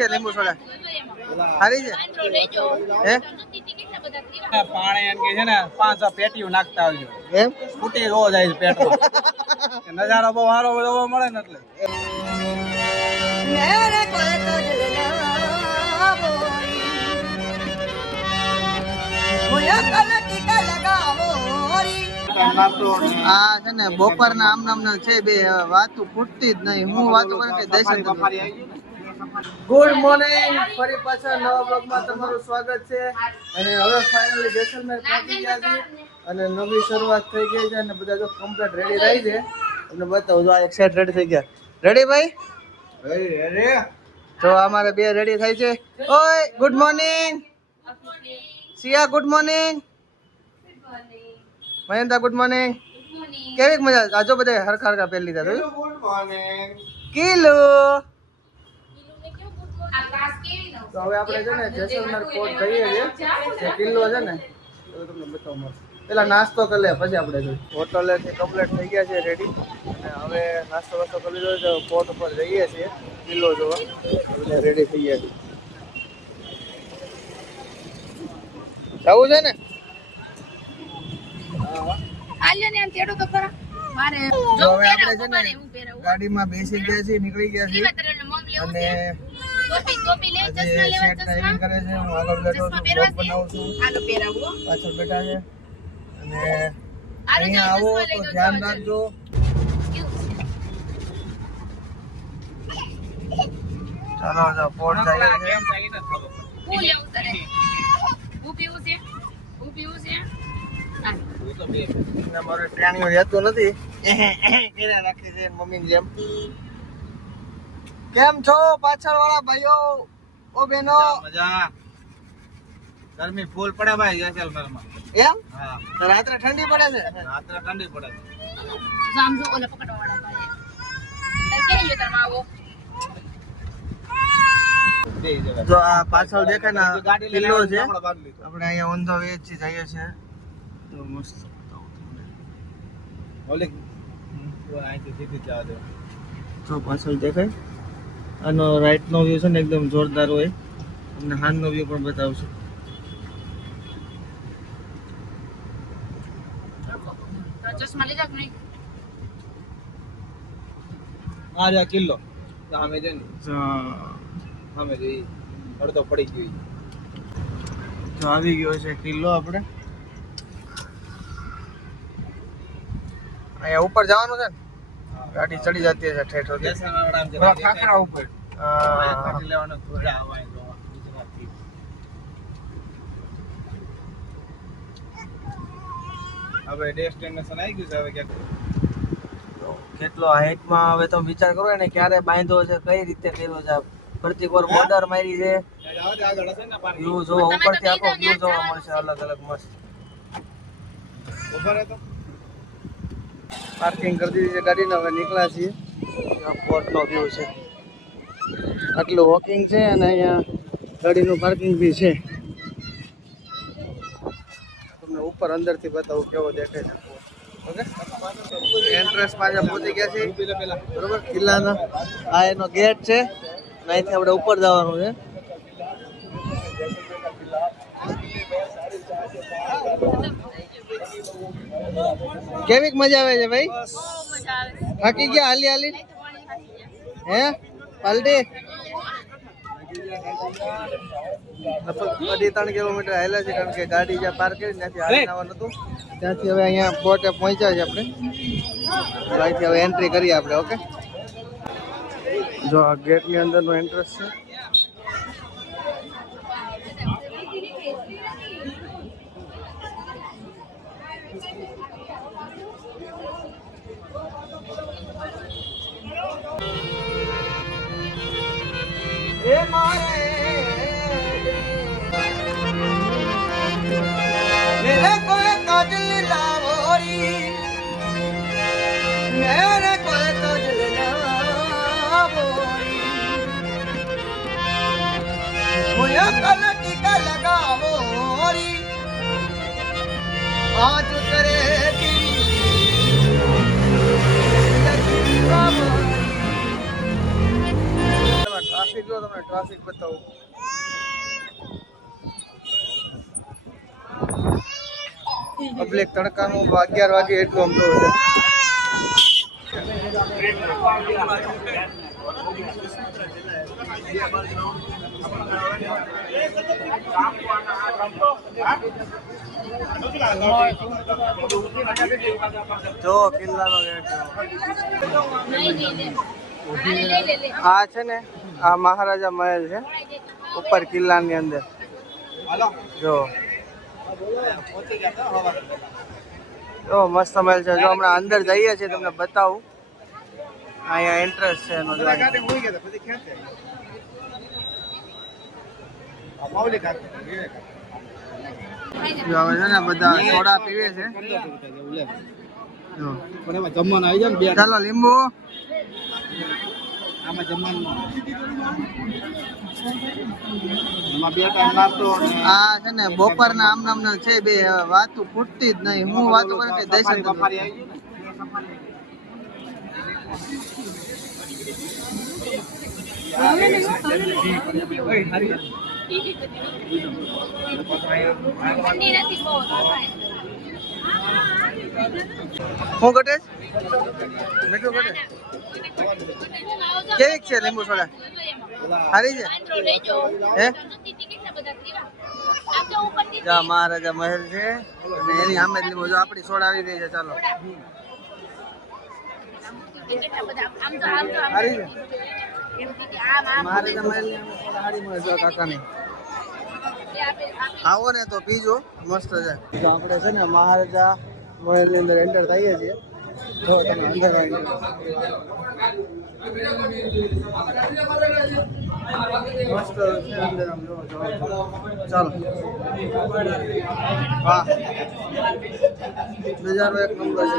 છે લીંબુ સોડા સારી છે હે પાણી એમ કે છે ને 5 પેટીઓ નાખતા આવજો એમ ફૂટી રોજ આવી પેટમાં નજારો બહુ સારો જોવા મળે ને એટલે આ છે ને બપોરના આમ નામ છે બે વાતો ફૂટતી જ નહીં હું વાતો કરું કે દર્શન ગુડ મોર્નિંગ ફરી પાછા નવા બ્લોગમાં તમારું સ્વાગત છે અને હવે ફાઇનલી જેસલમેર પહોંચી ગયા છે અને નવી શરૂઆત થઈ ગઈ છે અને બધા જો કમ્પ્લીટ રેડી રહી છે તમને બતાવું જો આ એક સાઈડ રેડી થઈ ગયા રેડી ભાઈ રેડી તો અમારે બે રેડી થાય છે ઓય good morning Siya good morning Mahendra good morning કેવી મજા આજો બધા હરખા હરખા પહેરી લીધા ગુડ મોર્નિંગ કિલો તો હવે આપણે છે ને જેસલમેર કોટ જઈએ છીએ જે કિલ્લો છે ને તો તમને બતાવું પેલા નાસ્તો કરી લે પછી આપણે જોઈએ હોટલેથી કમ્પ્લીટ થઈ ગયા છે રેડી અને હવે નાસ્તો વાસ્તો કરી લીધો છે કોટ ઉપર જઈએ છીએ કિલ્લો જોવા બધા રેડી થઈ ગયા છે જવું છે ને તો હવે આપણે છે ને ગાડીમાં બેસી ગયા છીએ નીકળી ગયા છીએ અને સેટ ટાઈમિંગ કરે છે હું આગળ બેઠો છું બ્લોગ બનાવું છું પાછળ બેઠા છે અને અહીંયા આવો તો ધ્યાન રાખજો ચાલો જો પોટ જાય છે મારો પ્રાણીઓ રહેતો નથી કેરા રાખી છે મમ્મી જેમ કેમ છો પાછળ વાળા ભાઈઓ ઓ બેનો મજા ગરમી ફૂલ પડે ભાઈ જેસલમેરમાં એમ હા રાત્રે ઠંડી પડે છે રાત્રે ઠંડી પડે જામજો ઓલા પકડવાવાળા ભાઈ તઈ કે યો તરમા આવો જો આ પાછળ દેખાય ને કિલ્લો છે આપણે અહીંયા ઓન ધ વે થી જઈએ છીએ તો મસ્ત ઓલી આઈથી સીધી જવા દો જો પાછળ દેખાય આનો રાઈટ નો વ્યૂ છે ને એકદમ જોરદાર હોય તમને હાન નો વ્યૂ પણ બતાવશું ચશ્મા લીધા કે નહીં આ રહ્યા કિલ્લો સામે છે ને સામે જોઈ અડધો પડી ગયો તો આવી ગયો છે કિલ્લો આપણે અહીંયા ઉપર જવાનું છે ને ગાડી ચડી જતી છે ઠેઠ સુધી ખાખરા ઉપર ખાખરી લેવાનો થોડા આવાય ગુજરાતથી હવે ડેસ્ટિનેશન આવી ગયું છે હવે કે કેટલો હાઈટમાં હવે તમે વિચાર કરો ને ક્યારે બાંધ્યો છે કઈ રીતે કર્યો છે પ્રતિક વાર બોર્ડર મારી છે વ્યૂ જો ઉપરથી આખો વ્યૂ જોવા મળશે અલગ અલગ મસ્ત ઉભા રહેતો પાર્કિંગ કરી દીધી છે ગાડીને હવે નીકળ્યા છીએ પોર્ટનો વ્યૂ છે આટલું વોકિંગ છે અને અહીંયા ગાડીનું પાર્કિંગ બી છે તમને ઉપર અંદરથી બતાવું કેવો દેખાય છે ઓકે એન્ટ્રન્સ પાછા પહોંચી ગયા છે બરોબર કિલ્લાનો આ એનો ગેટ છે અહીંથી આપણે ઉપર જવાનું છે કેવીક મજા આવે છે ભાઈ થાકી ગયા હાલી હાલી હે પાલટી લગભગ 2-3 કિલોમીટર હાલ્યા છે કારણ કે ગાડી જ્યાં પાર્ક કરી ત્યાંથી હાલી આવવાનું હતું ત્યાંથી હવે અહીંયા પોર્ટે પહોંચ્યા છે આપણે અહીંથી હવે એન્ટ્રી કરીએ આપણે ઓકે જો આ ગેટની અંદરનો એન્ટ્રન્સ છે એ મારે મેરે કોઈ કાજલ લાવોરી મેરે કોઈ કાજલ લાવોરી મુझे कल टीका लगावोरी आज करेगी ટ્રાફિક જો તમને ટ્રાફિક બતાવું. પબ્લિક તડકાનું 11 વાગે એટલું આમ તો જો કિલ્લાનો ગેટ આ છે ને આ મહારાજા મહેલ છે ઉપર કિલ્લાની અંદર જો મસ્ત મહેલ છે. જો હમણાં અંદર જઈએ છીએ તમને બતાવું. અહીંયા એન્ટ્રન્સ છે એનો. જો હવે છે ને બધા સોડા પીવે છે. જમવાનું આવી જાય ને ચાલો લીંબુ આમાં જમવાનું એમાં 2 ટાઈમ નાસ્તો. આ છે ને બપોરના આમ નામ છે બે વાતું ફૂટતી જ નહીં. હું વાતો કરું કે દહેશત સફારી આવી હું ઘટે મીઠું ઘટે કેવી છે લીંબુ સોડા સારી છે હે. જા મહારાજા મહેલ છે અને એની સામે જ લીંબુ. જો આપણી સોડા આવી ગઈ છે. ચાલો સારી છે મહારાજા મહેલ ની સોડા સારી મળે છે કાકાની. આવો ને તો પીજો મસ્ત છે. તો આપણે છે ને મહારાજા મહેલ ની અંદર એન્ટર થઈએ છીએ. જો તમે અંદર મસ્ત છે અંદર આમ જો. ચાલો વાહ નજારો એક નંબર છે.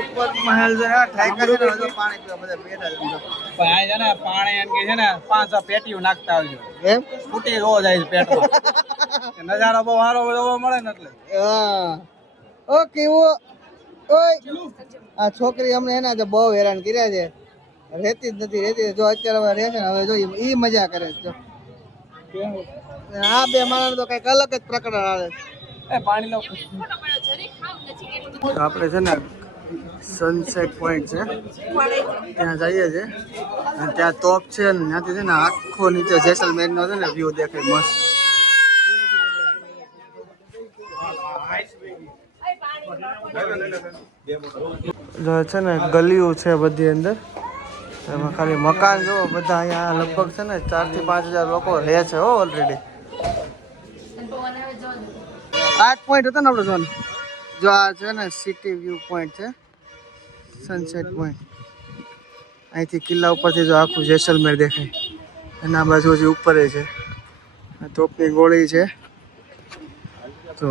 ઉપર મહેલ છે ઠાઈકા છે ને પાણી પીવા બધા બેઠા છે. આ છે ને પાણી એમ કે છે ને 5 પેટીઓ નાખતા આવજો એમ ફૂટી રોજ જાય છે પેટમાં. નજારો બહુ સારો જોવા મળે ને એટલે હા ઓકે ઓય આ છોકરી અમને એના જે બહુ હેરાન કર્યા છે. રહેતી જ નથી રહેતી. જો અત્યારે હવે રહે છે ને હવે જો ઈ મજા કરે છે. આ બે માણસ તો કઈક અલગ જ પ્રકરણ આવે છે. પાણી લો. આપણે છે ને સનસેટ પોઈન્ટ છે ત્યાં જઈએ છીએ અને ત્યાં તોપ છે ને ત્યાંથી છે ને આખો નીચે જેસલમેર નો છે ને વ્યૂ દેખાય મસ્ત. જો છે ને ગલીઓ છે બધી અંદર એમાં ખાલી મકાન જો બધા અહીંયા લગભગ છે ને 4 થી 5 હજાર લોકો રહે છે હો ઓલરેડી. આ પોઈન્ટ હતો ને આપણે જોવાનું. જો આ છે ને સિટી વ્યૂ પોઈન્ટ છે સનસેટ પોઈન્ટ. અહીંથી કિલ્લા ઉપરથી જો આખું જેસલમેર દેખાય અને આ બાજુ હજી ઉપર છે. આ તોપની ગોળી છે. તો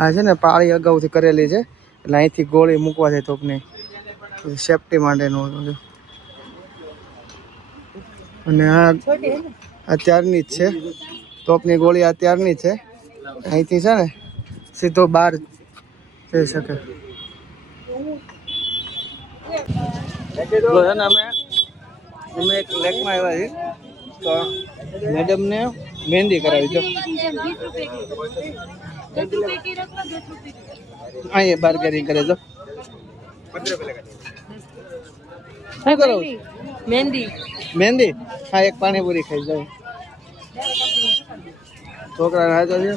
આ છે ને પાળી અગાઉથી કરેલી છે એટલે અહીંથી ગોળી મૂકવા છે તોપની સેફટી માટેનું. અને આ અત્યારની જ છે તોપની ગોળી અત્યારની છે. અહીંથી છે ને સીધો બહાર જઈ શકે. અમે એક લેકમાં આવ્યા છીએ તો મેડમને મહેંદી કરાવી છે. અહીંયા બાર્ગેનિંગ કરે છે. શું કરો મહેંદી મહેંદી? હા એક પાણીપુરી ખાઈ જાવ. છોકરા રાજો છે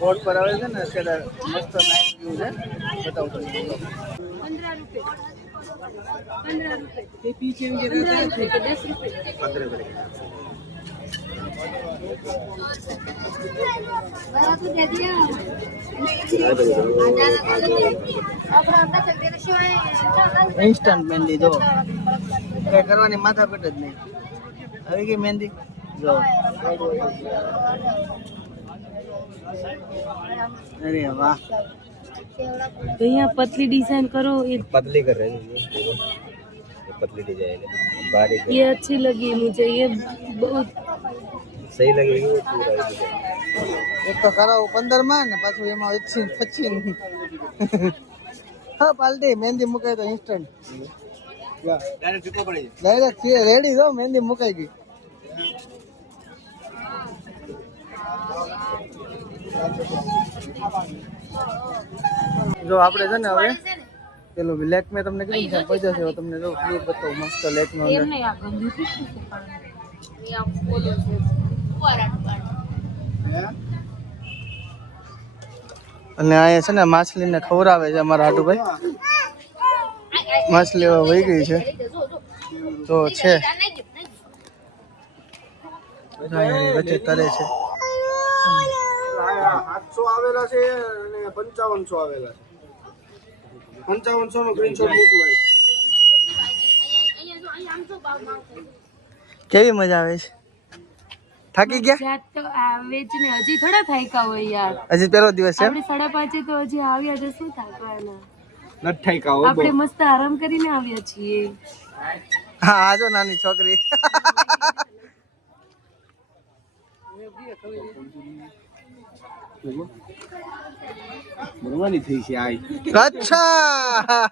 બોર્ડ પર આવે છે ને અત્યારે મસ્ત નાઇટ વ્યૂ છે બતાવું તમને. 15 रुपए पीछे मुझे 10 रुपए 15 रुपए ઇન્સ્ટન્ટ મહેંદી જો કઈ કરવાની માથાકૂટ જ નહીં. આવી ગઈ મહેંદી જો. અરે વાહ. तो यहाँ पतली डिजाइन करो ये पतली कर रहे हैं ये पतली डिजाइन है बारीक ये अच्छी लगी मुझे ये बहुत सही लगेगी वो पूरा डिजाइन એક તો કરાવું 15 માં ને પાછું એમાં 25 25 હા પાલટી મહેંદી મુકાઈ તો ઇન્સ્ટન્ટ ડાયરેક્ટ ટીપો પડી ડાયરેક્ટ છે રેડી તો મહેંદી મુકાઈ ગઈ જો આપણે છે ને હવે પેલું લેક મેં તમને કીધું છે પૈસા છે તમને જો વ્યૂ બતાવું મસ્ત લેક નો અંદર અને અહીંયા છે ને માછલીને ખવડાવે છે અમારા હાટુભાઈ માછલી વહી ગઈ છે તો છે અહીંયા વચ્ચે તરે છે 700 આવેલા છે અને 5500 આવેલા છે 5500 નો સ્ક્રીનશોટ મોકલાય કેવી મજા આવે છે થાકી ગયા તો આવે જ ને હજી થોડા થાક્યા હોય યાર હજી પહેલો દિવસ છે આપણે 5:30 તો હજી આવ્યા તો શું થાકવાના નથી થઈ કાઓ આપણે મસ્ત આરામ કરીને આવ્યા છીએ હા આજો નાની છોકરી ભરવાની થઈ છે આઈ અચ્છા